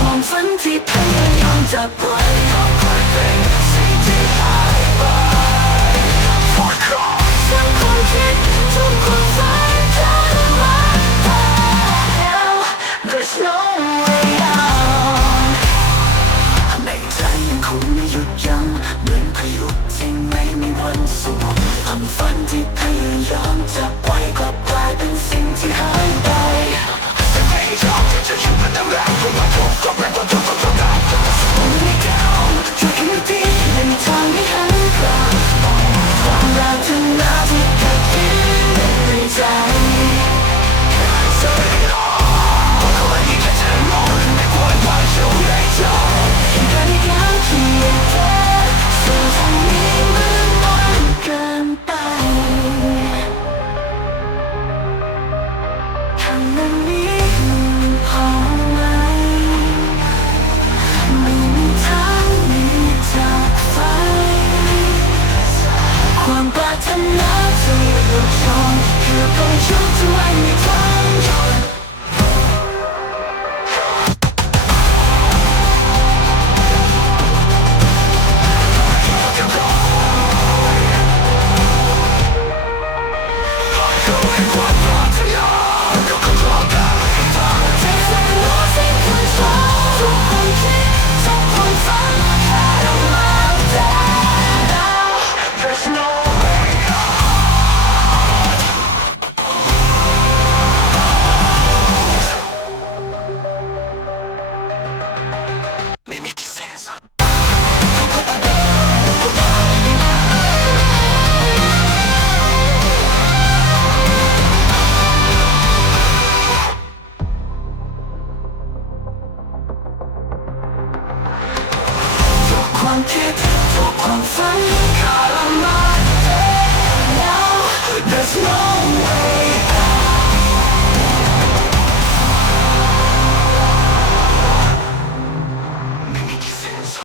ความฝันที่พยายามจะปล่อยเป็นสิ่งที่หายไปทั้งความคิดทุกความฝันจะมาแล้ว There's no way out ในใจยังคงไม่หยุดยั้งเหมือนพายุที่ไม่มีวันสูญความฝันที่พยายามจะปล่อยกลับกลายเป็นสิ่งที่หายไปจะอยู่เป็นตำแหน่งของมันทุกก็เป็นวันทุกก็ได้ไม่เก่าช่วยกันอยู่ดีในทางที่หันกลับความรักถึงหน้าที่เกิดขึ้นในใจว่าเขาไม่แค่จะมองไม่ควรว่าจะได้จบการที่เขาเขียนแค่สิ่งที่มีมันน้อยเกินไปทำนั้นนี้พอไหมไม่มีทางหนีจากไฟความปรารถนาจะหยุดชนคือคงชุดที่ไม่มีทางหยุดความคิดทุกความฝันขาดมาแล้ว There's no way